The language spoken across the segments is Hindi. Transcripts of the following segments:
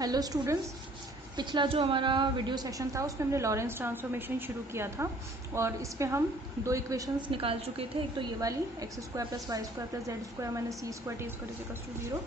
हेलो स्टूडेंट्स, पिछला जो हमारा वीडियो सेशन था उसमें हमने लॉरेंस ट्रांसफॉर्मेशन शुरू किया था और इसमें हम दो इक्वेशंस निकाल चुके थे। एक तो ये वाली x² + y² + z² - c² t² = 0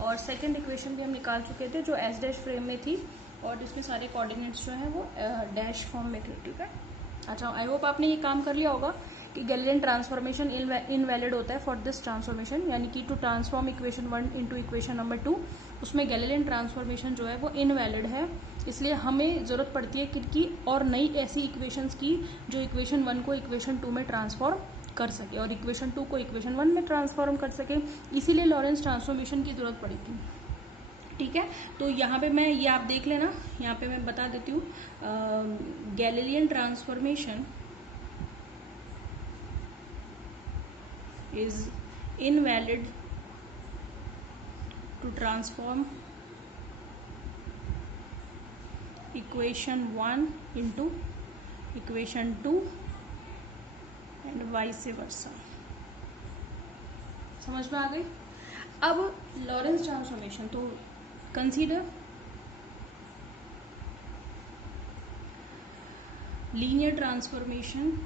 और सेकंड इक्वेशन भी हम निकाल चुके थे जो एस डैश फ्रेम में थी और जिसमें सारे कोऑर्डिनेट्स जो हैं वो डैश फॉर्म में थे। ठीक है, अच्छा, आई होप आपने ये काम कर लिया होगा कि गैलीलियन ट्रांसफॉर्मेशन इनवैलिड होता है फॉर दिस ट्रांसफॉर्मेशन, यानी कि to transform equation 1 into equation number 2 उसमें गैलीलियन ट्रांसफॉर्मेशन जो है वो इनवैलिड है। इसलिए हमें ज़रूरत पड़ती है कि और नई ऐसी इक्वेशंस की जो इक्वेशन 1 को इक्वेशन 2 में ट्रांसफॉर्म कर सके और इक्वेशन 2 को इक्वेशन 1 में ट्रांसफॉर्म कर सके, इसीलिए लॉरेंस ट्रांसफॉर्मेशन की ज़रूरत पड़ी थी। ठीक है, तो यहाँ पे मैं ये आप देख लेना, यहाँ पे मैं बता देती हूँ Galilean transformation is invalid to transform equation 1 into equation 2 and vice versa। समझ में आ गई? अब लॉरेंस ट्रांसफॉर्मेशन, तो consider linear transformation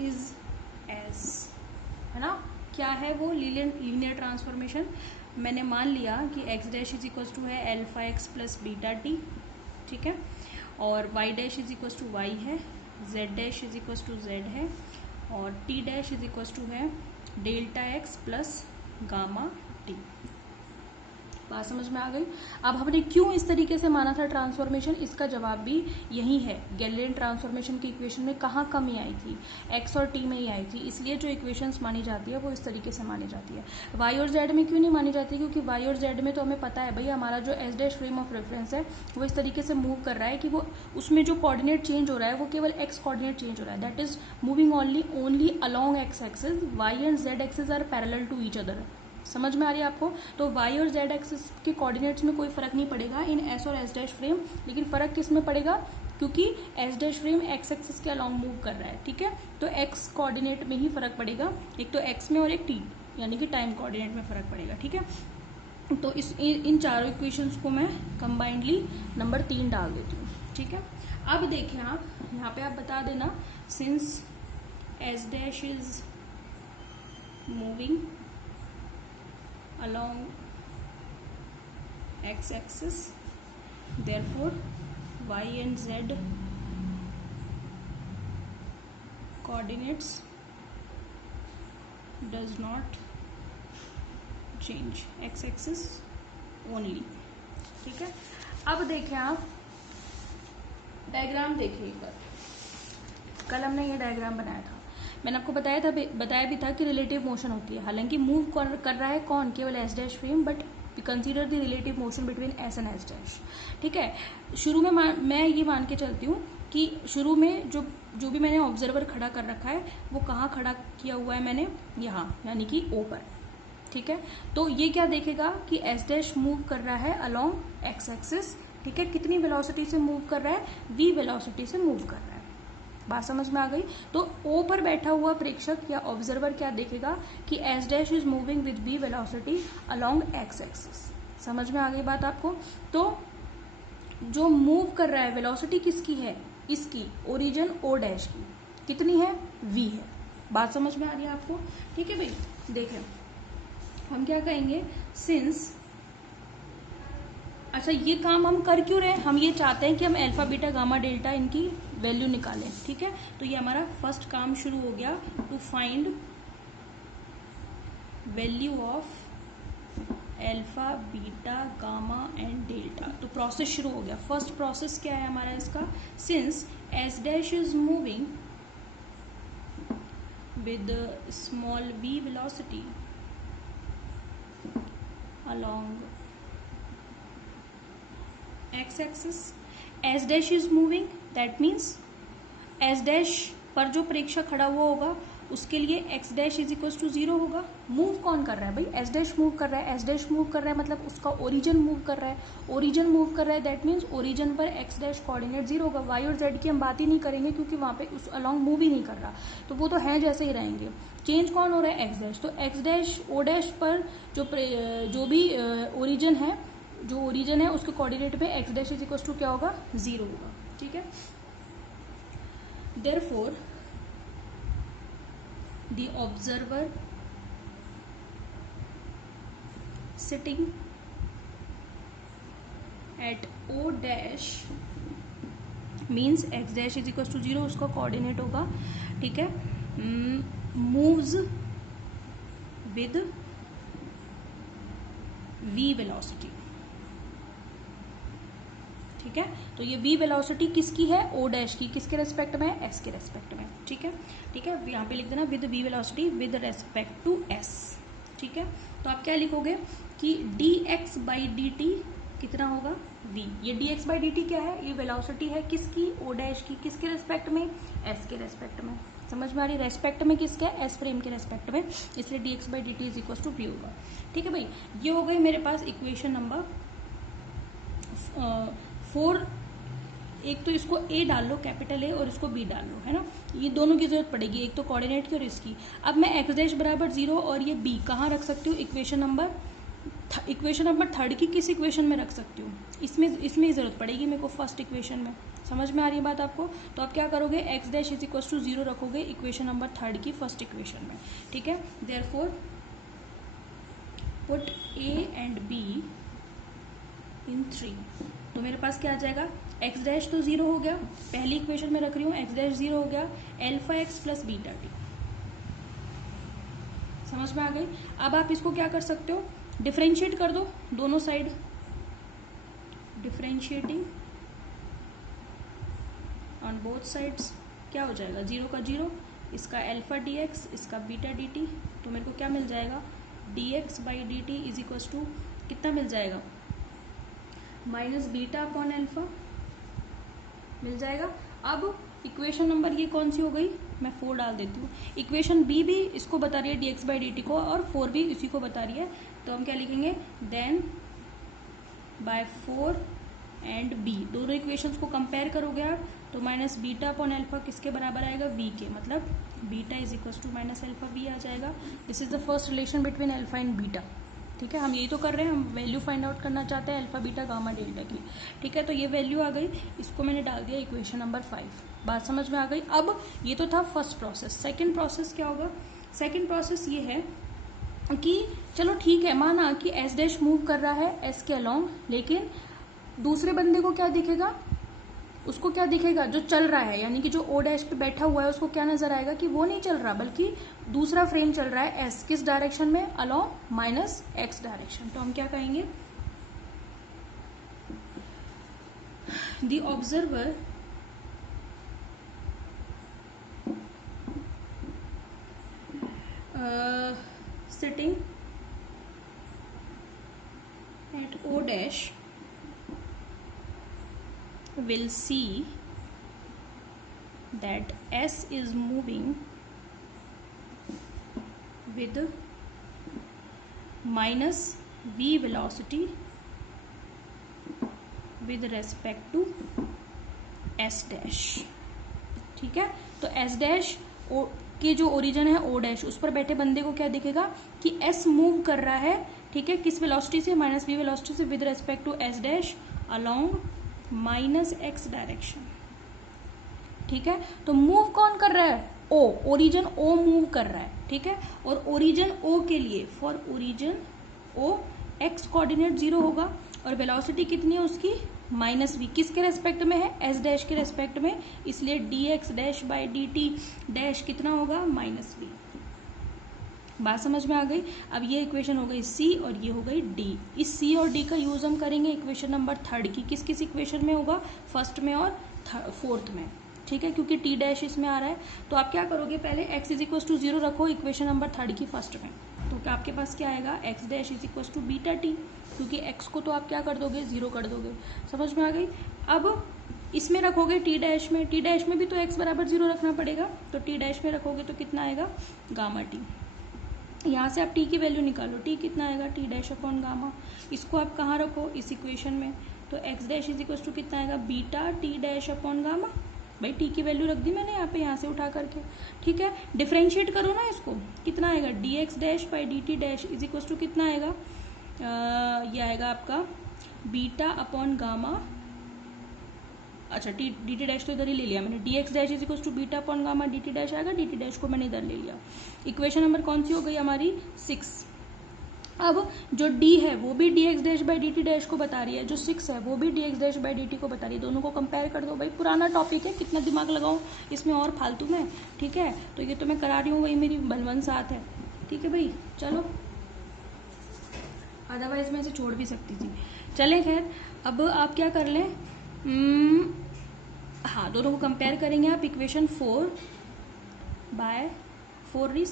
is S, है ना? क्या है वो लीनियर ट्रांसफॉर्मेशन? मैंने मान लिया कि x dash is equal to है alpha x plus beta T, ठीक है, और y dash is equal to y है, z dash is equal to z है और t dash is equal to है delta x plus gamma T. बात समझ में आ गई? अब हमने क्यों इस तरीके से माना था ट्रांसफॉर्मेशन, इसका जवाब भी यही है। गैलीलियन ट्रांसफॉर्मेशन की इक्वेशन में कहाँ कमी आई थी? x और t में ही आई थी, इसलिए जो इक्वेशंस मानी जाती है वो इस तरीके से मानी जाती है। y और z में क्यों नहीं मानी जाती? क्योंकि y और z में तो हमें पता है भाई, हमारा जो S dash frame of reference है वो इस तरीके से मूव कर रहा है कि वो उसमें जो कोऑर्डिनेट चेंज हो रहा है वो केवल x कोऑर्डिनेट चेंज हो रहा है, that is moving only along x axis. y and z axis are parallel to each other. समझ में आ रही है आपको? तो y और z एक्सिस के कोऑर्डिनेट्स में कोई फर्क नहीं पड़ेगा इन s और s डैश फ्रेम, लेकिन फर्क किस में पड़ेगा? क्योंकि s dash frame x axis के अलोंग मूव कर रहा है, ठीक है, तो x कोऑर्डिनेट में ही फर्क पड़ेगा, एक तो x में और एक t यानी कि टाइम कोऑर्डिनेट में फर्क पड़ेगा। ठीक है, तो इन चारों इक्वेशंस को मैं कंबाइंडली नंबर 3 डाल देती हूँ। ठीक है, अब देखें आप यहाँ पे, आप बता देना since s dash is moving along x axis, therefore y and z coordinates does not change, x axis only। ठीक है, अब देखें आप डायग्राम देखिए एक बार। कल हमने ये डायग्राम बनाया था, मैंने आपको बताया भी था कि रिलेटिव मोशन होती है। हालांकि मूव कर रहा है कौन? केवल S dash frame, but consider the relative motion between S and S dash. ठीक है, शुरू में मैं ये मान के चलती हूँ कि शुरू में जो भी मैंने ऑब्जर्वर खड़ा कर रखा है वो कहाँ खड़ा किया हुआ है मैंने? यहाँ, यानी कि ओ पर। ठीक है, तो ये क्या देखेगा कि एस डैश मूव कर रहा है अलोंग एक्स एक्सिस। ठीक है, कितनी वेलोसिटी से मूव कर रहा है? v वेलोसिटी से मूव कर रहा है। बात समझ में आ गई? तो O पर बैठा हुआ प्रेक्षक या ऑब्जर्वर क्या देखेगा कि S dash is moving with v velocity along x axis. समझ में आ गई बात आपको? तो जो मूव कर रहा है वेलोसिटी किसकी है? इसकी, ओरिजिन O डैश की, कितनी है? v है। बात समझ में आ रही है आपको? ठीक है भाई, देखें हम क्या कहेंगे, सिंस, अच्छा ये काम हम कर क्यों रहे हैं? हम ये चाहते हैं कि हम अल्फा बीटा गामा डेल्टा इनकी वैल्यू निकालें। ठीक है, तो ये हमारा फर्स्ट काम शुरू हो गया, to find value of alpha beta gamma and delta. तो प्रोसेस शुरू हो गया। फर्स्ट प्रोसेस क्या है हमारा इसका? Since S dash is moving with small v velocity along x axis, s dash is moving, that means s dash पर जो प्रेक्षक खड़ा हुआ होगा उसके लिए x dash is equal to 0 होगा। मूव कौन कर रहा है भाई? s डैश मूव कर रहा है। s डैश मूव कर रहा है मतलब उसका ओरिजिन मूव कर रहा है। ओरिजिन मूव कर रहा है, दैट मीन्स ओरिजिन पर x डैश कोऑर्डिनेट 0 होगा। y और z की हम बात ही नहीं करेंगे क्योंकि वहाँ पे उस अलोंग मूव ही नहीं कर रहा, तो वो तो हैं जैसे ही रहेंगे। चेंज कौन हो रहा है, एक्स डैश। तो एक्स डैश ओ डैश पर जो भी ओरिजिन है, उसके कोऑर्डिनेट पे X dash is equal to क्या होगा, 0 होगा। ठीक है, therefore the observer sitting at O dash means X dash is equal to 0, उसका कोऑर्डिनेट होगा। ठीक है, मूव्स विद v वेलोसिटी। ठीक है, तो ये v वेलोसिटी किसकी है, ओ डैश की, किसके रेस्पेक्ट में, s के रेस्पेक्ट में। ठीक है, यहाँ पे लिख देना with v velocity with respect to s। ठीक है, तो आप क्या लिखोगे कि dx बाई dt कितना होगा, v। ये dx बाई dt क्या है, ये वेलोसिटी है किसकी, ओ डैश की, किसके रेस्पेक्ट में, s के रेस्पेक्ट में। समझ में आ रही, रेस्पेक्ट में किसके, एस फ्रेम के रेस्पेक्ट में, इसलिए dx by dt is equal to v होगा। ठीक है भाई, ये हो गई मेरे पास इक्वेशन नंबर 4। एक तो इसको a डाल लो, कैपिटल A, और इसको b डाल लो, है ना, ये दोनों की जरूरत पड़ेगी, एक तो कोऑर्डिनेट की और इसकी। अब मैं x डैश बराबर 0 और ये b कहाँ रख सकती हूँ, इक्वेशन नंबर 3 की किस इक्वेशन में रख सकती हूँ, इसमें जरूरत पड़ेगी मेरे को, फर्स्ट इक्वेशन में। समझ में आ रही है बात आपको, तो आप क्या करोगे, X dash is equal to 0 रखोगे इक्वेशन नंबर 3 की फर्स्ट इक्वेशन में। ठीक है, therefore put a and b इन 3, तो मेरे पास क्या आ जाएगा, एक्स डैश तो 0 हो गया, पहली इक्वेशन में रख रही हूँ, एक्स डैश 0 हो गया, alpha x plus beta T. समझ में आ गई। अब आप इसको क्या कर सकते हो, डिफरेंशिएट कर दो दोनों side, differentiating on both sides, क्या हो जाएगा, 0 का 0, इसका एल्फा डी एक्स, इसका बीटा डी टी, तो मेरे को क्या मिल जाएगा, D X by D T is equal to कितना मिल जाएगा, माइनस बीटा अपॉन एल्फा मिल जाएगा। अब इक्वेशन नंबर ये कौन सी हो गई, मैं 4 डाल देती हूँ। इक्वेशन बी भी इसको बता रही है D X by D T को, और 4 भी इसी को बता रही है, तो हम क्या लिखेंगे, देन बाय 4 एंड बी, दोनों इक्वेशंस को कंपेयर करोगे आप, तो माइनस बीटा अपॉन एल्फा किसके बराबर आएगा, वी के, मतलब beta is equal to minus alpha V आ जाएगा। This is the first relation between alpha and beta. ठीक है, हम यही तो कर रहे हैं, हम वैल्यू फाइंड आउट करना चाहते हैं अल्फा बीटा गामा डेल्टा की। ठीक है, तो ये वैल्यू आ गई, इसको मैंने डाल दिया इक्वेशन नंबर 5। बात समझ में आ गई। अब ये तो था फर्स्ट प्रोसेस, सेकेंड प्रोसेस क्या होगा, सेकेंड प्रोसेस ये है कि चलो ठीक है, माना कि एस डैश मूव कर रहा है एस के अलोंग, लेकिन दूसरे बंदे को क्या दिखेगा, उसको क्या दिखेगा, जो चल रहा है, यानी कि जो ओ डैश पे बैठा हुआ है, उसको क्या नजर आएगा कि वो नहीं चल रहा, बल्कि दूसरा फ्रेम चल रहा है एस, किस डायरेक्शन में, अलोंग माइनस एक्स डायरेक्शन। तो हम क्या कहेंगे, the observer sitting at O dash will see that S is moving with minus v velocity with respect to S dash। ठीक है, तो S dash के जो ओरिजिन है ओ डैश, उस पर बैठे बंदे को क्या दिखेगा कि एस मूव कर रहा है, ठीक है, किस वेलोसिटी से, माइनस वी वेलोसिटी से, with respect to S dash along minus X direction. ठीक है, तो मूव कौन कर रहा है, ओ, ओरिजिन ओ मूव कर रहा है। ठीक है, और ओरिजिन ओ के लिए, for origin O X coordinate 0 होगा, और वेलोसिटी कितनी है उसकी, माइनस वी, किसके रेस्पेक्ट में है, एस डैश के रेस्पेक्ट में, इसलिए D X dash by D T dash कितना होगा, माइनस वी। बात समझ में आ गई। अब ये इक्वेशन हो गई सी और ये हो गई डी। इस सी और डी का यूज हम करेंगे इक्वेशन नंबर 3 की, किस किस इक्वेशन में होगा, फर्स्ट में और फोर्थ में। ठीक है, क्योंकि टी डैश इसमें आ रहा है, तो आप क्या करोगे, पहले एक्स इज इक्वल टू 0 रखो इक्वेशन नंबर 3 की फर्स्ट में, तो क्या आपके पास क्या आएगा, X dash is equal to beta T, क्योंकि एक्स को तो आप क्या कर दोगे, 0 कर दोगे। समझ में आ गई। अब इसमें रखोगे टी डैश में, टी डैश में भी तो एक्स बराबर 0 रखना पड़ेगा, तो टी डैश में रखोगे तो कितना आएगा, गामा टी। यहाँ से आप टी की वैल्यू निकालो, टी कितना आएगा, टी डैश अपॉन गामा। इसको आप कहाँ रखो, इस इक्वेशन में, तो X dash is equal to कितना आएगा, beta T dash upon gamma. भाई टी की वैल्यू रख दी मैंने यहाँ पे, यहाँ से उठा करके, ठीक है। डिफ्रेंशिएट करो ना इसको, कितना आएगा, D X dash by D T dash is equal to कितना आएगा, ये आएगा आपका बीटा अपॉन गामा, अच्छा डी टी डैश तो इधर ही ले लिया मैंने, D X dash is equal to beta upon gamma D T dash आएगा, डी टी डैश को मैंने इधर ले लिया। इक्वेशन नंबर कौन सी हो गई हमारी, 6। अब जो d है वो भी D X dash by D T dash को बता रही है, जो 6 है वो भी D X dash by D T को बता रही है, दोनों को कंपेयर कर दो। भाई पुराना टॉपिक है, कितना दिमाग लगाऊं इसमें और फालतू में, ठीक है। तो ये तो मैं करा रही हूँ, वही मेरी बलवन साथ है, ठीक है भाई। चलो, अदरवाइज मैं इसे छोड़ भी सकती थी। चलें खैर, अब आप क्या कर लें, हाँ दोनों को कंपेयर करेंगे आप। इक्वेशन 4 बाय 4 री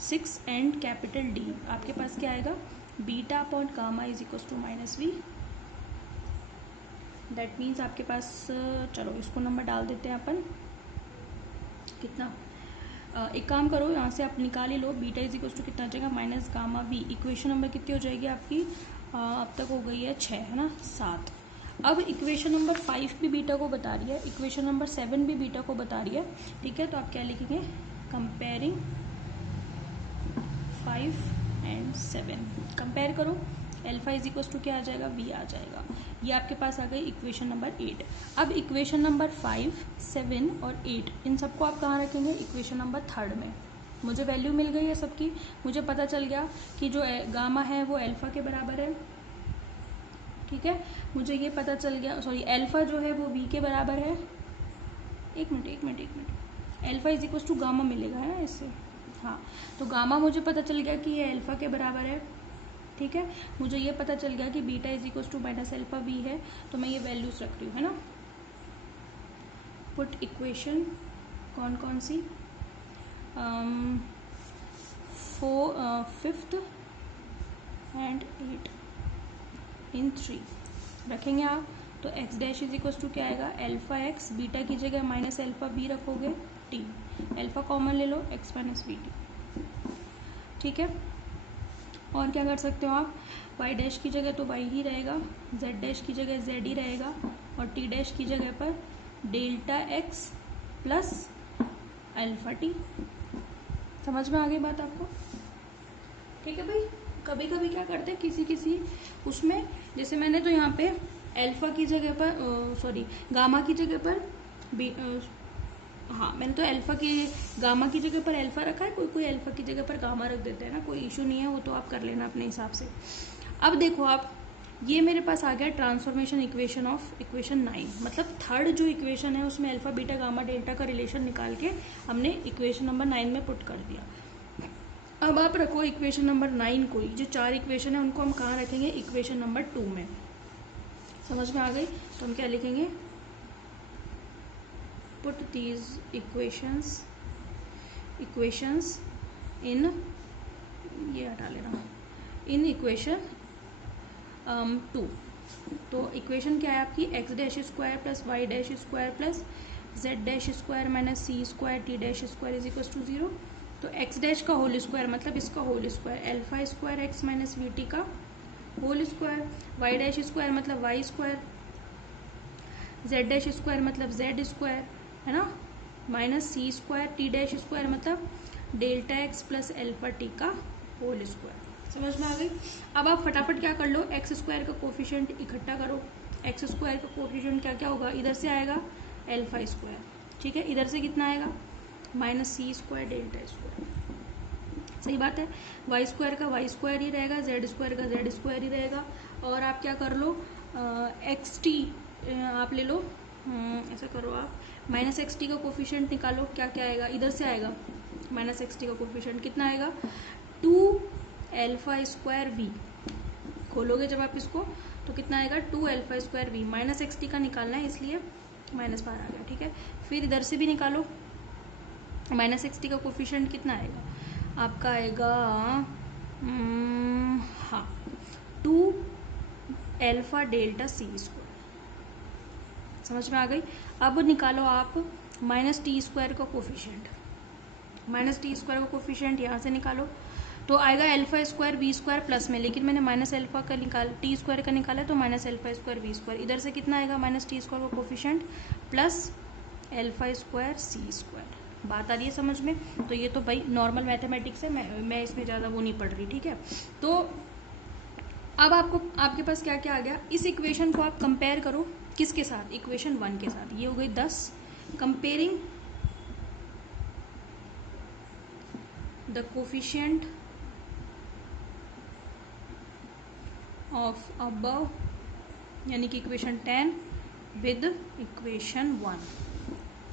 6 एंड कैपिटल डी, आपके पास क्या आएगा, beta upon gamma is equal to minus V. That means आपके पास, चलो इसको नंबर डाल देते हैं अपन, कितना, एक काम करो यहाँ से आप निकाल ही लो, बीटा इज इक्वल टू कितना आ जाएगा, minus gamma V. Equation number कितनी हो जाएगी आपकी, अब तक हो गई है 6, है ना, 7। अब इक्वेशन नंबर 5 भी बीटा को बता रही है, इक्वेशन नंबर 7 भी बीटा को बता रही है, ठीक है। तो आप क्या लिखेंगे, कंपेयरिंग 5 एंड 7, कंपेयर करो, एल्फा इज इक्वल टू क्या आ जाएगा, वी आ जाएगा। ये आपके पास आ गई इक्वेशन नंबर 8। अब इक्वेशन नंबर 5, 7 और 8 इन सबको आप कहाँ रखेंगे, इक्वेशन नंबर 3 में। मुझे वैल्यू मिल गई है सबकी, मुझे पता चल गया कि जो गामा है वो एल्फा के बराबर है, ठीक है। मुझे ये पता चल गया, सॉरी एल्फा जो है वो वी के बराबर है, एक minute, alpha is equal to gamma मिलेगा, है ना इससे, हाँ। तो गामा मुझे पता चल गया कि ये एल्फा के बराबर है, ठीक है। मुझे ये पता चल गया कि beta is equal to minus alpha V है, तो मैं ये वैल्यूज रख रही हूँ, है ना। पुट इक्वेशन कौन सी, 5th एंड 8 इन 3 रखेंगे आप। तो X dash is equal to क्या आएगा, एल्फा एक्स, बीटा की जगह माइनस एल्फा बी रखोगे, टी, एल्फा कॉमन ले लो, एक्स माइनस वी टी, ठीक है। और क्या कर सकते हो आप, वाई डैश की जगह तो वाई ही रहेगा, जेड डैश की जगह जेड ही रहेगा, और टी डैश की जगह पर delta X plus alpha T. समझ में आ गई बात आपको, ठीक है भाई। कभी कभी क्या करते हैं, किसी उसमें, जैसे मैंने तो यहाँ पे अल्फा की जगह पर, सॉरी गामा की जगह पर हाँ मैंने तो अल्फा की गामा की जगह पर अल्फा रखा है, कोई अल्फा की जगह पर गामा रख देते हैं ना, कोई इशू नहीं है, वो तो आप कर लेना अपने हिसाब से। अब देखो आप, ये मेरे पास आ गया ट्रांसफॉर्मेशन इक्वेशन ऑफ इक्वेशन 9, मतलब थर्ड जो इक्वेशन है उसमें अल्फा बीटा गामा डेल्टा का रिलेशन निकाल के हमने इक्वेशन नंबर 9 में पुट कर दिया। अब आप रखो इक्वेशन नंबर 9 को, जो 4 इक्वेशन है उनको हम कहाँ रखेंगे, इक्वेशन नंबर 2 में। समझ में आ गई, तो हम क्या लिखेंगे, पुट दीज इक्वेशंस इन, ये हटा लेना, इन इक्वेशन 2। तो इक्वेशन क्या है आपकी, X dash square plus Y dash square plus Z dash square minus C square T dash square is equal to 0। तो एक्स डैश का होल स्क्वायर मतलब इसका whole square, alpha square X minus V T का whole square, Y dash square मतलब Y square, Z dash square मतलब जेड स्क्वायर, है ना, minus C square T dash square मतलब delta X plus alpha T का होल स्क्वायर। समझ में आ गई। अब आप फटाफट क्या कर लो, एक्स स्क्वायर का कोफिशिएंट इकट्ठा करो। एक्स स्क्वायर का कोफिशिएंट क्या क्या होगा, इधर से आएगा एल्फा स्क्वायर, ठीक है, इधर से कितना आएगा, minus C square delta square, सही बात है। वाई स्क्वायर का वाई स्क्वायर ही रहेगा, जेड स्क्वायर का जेड स्क्वायर ही रहेगा। और आप क्या कर लो, एक्स टी आप ले लो, ऐसा करो आप, माइनस एक्स टी का कोफिशिएंट निकालो, क्या क्या आएगा, इधर से आएगा माइनस एक्स टी का कोफिशिएंट कितना आएगा, 2 एल्फा स्क्वायर वी। खोलोगे जब आप इसको तो कितना आएगा, 2 alpha square V, minus X T का निकालना है इसलिए माइनस बाहर आ गया, ठीक है। फिर इधर से भी निकालो, माइनस एक्स टी का कोफिशिएंट कितना आएगा आपका, आएगा हाँ 2 एल्फा डेल्टा सी स्क्वायर। समझ में आ गई। अब निकालो आप माइनस टी स्क्वायर का कोफिशिएंट, माइनस टी स्क्वायर का कोफिशिएंट यहाँ से निकालो तो आएगा alpha square V square plus में, लेकिन मैंने माइनस एल्फा का टी स्क्वायर का निकाला तो minus alpha square V square. इधर से कितना आएगा, माइनस टी स्क्वायर का coefficient plus alpha square C square. बात आ रही है समझ में? तो ये तो भाई नॉर्मल मैथमेटिक्स है, मैं इसमें ज़्यादा वो नहीं पढ़ रही, ठीक है। तो अब आपके पास क्या क्या आ गया, इस इक्वेशन को आप कंपेयर करो किसके साथ, इक्वेशन 1 के साथ। ये हो गई 10, comparing the coefficient of above, यानी कि इक्वेशन 10 विद इक्वेशन 1।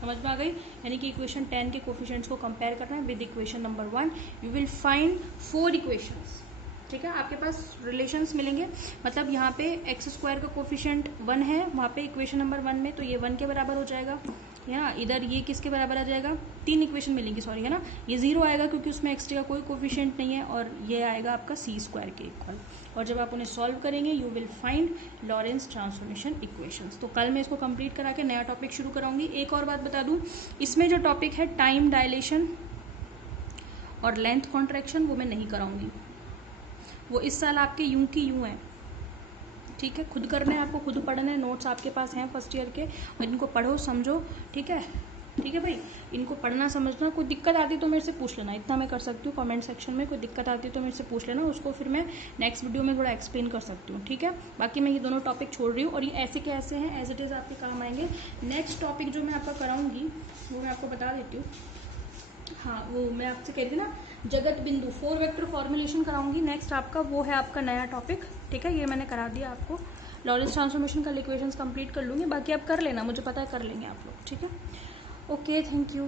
समझ में आ गई? यानी कि इक्वेशन 10 के कोफिशिएंट्स को कंपेयर करना है with equation number 1। You will find 4 equations, ठीक है। आपके पास रिलेशंस मिलेंगे, मतलब यहाँ पे एक्स स्क्वायर का कोफिशिएंट 1 है, वहाँ पे इक्वेशन नंबर 1 में, तो ये 1 के बराबर हो जाएगा, है ना। इधर ये किसके बराबर आ जाएगा, 3 इक्वेशन मिलेंगी, सॉरी, है ना। ये 0 आएगा क्योंकि उसमें एक्स का कोई कोफिशिएंट नहीं है, और ये आएगा आपका सी स्क्वायर के इक्वल। और जब आप उन्हें सॉल्व करेंगे you will find Lorentz transformation equations. तो कल मैं इसको कंप्लीट करा के नया टॉपिक शुरू कराऊंगी। एक और बात बता दूं, इसमें जो टॉपिक है टाइम डायलेशन और लेंथ कॉन्ट्रैक्शन, वो मैं नहीं कराऊंगी, वो इस साल आपके यूं की यूं है, ठीक है। खुद करना है, आपको खुद पढ़ना है, नोट्स आपके पास हैं फर्स्ट ईयर के, और इनको पढ़ो समझो, ठीक है। ठीक है भाई, इनको पढ़ना समझना। कोई दिक्कत आती तो मेरे से पूछ लेना, इतना मैं कर सकती हूँ कमेंट सेक्शन में। कोई दिक्कत आती तो मेरे से पूछ लेना, उसको फिर मैं नेक्स्ट वीडियो में थोड़ा एक्सप्लेन कर सकती हूँ, ठीक है। बाकी मैं ये दोनों टॉपिक छोड़ रही हूँ, और ये ऐसे के ऐसे हैं, एज इट इज़ आपके काम आएंगे। नेक्स्ट टॉपिक जो मैं आपका कराऊंगी वो मैं आपको बता देती हूँ। हाँ, वो मैं आपसे कह रही थी ना, जगत बिंदु 4 वेक्टर फॉर्मुलेशन कराऊंगी नेक्स्ट आपका, वो है आपका नया टॉपिक, ठीक है। ये मैंने करा दिया आपको। लॉरेंस ट्रांसफॉर्मेशन का इक्वेशंस कंप्लीट कर लूँगी, बाकी आप कर लेना, मुझे पता है कर लेंगे आप लोग, ठीक है। Okay, thank you.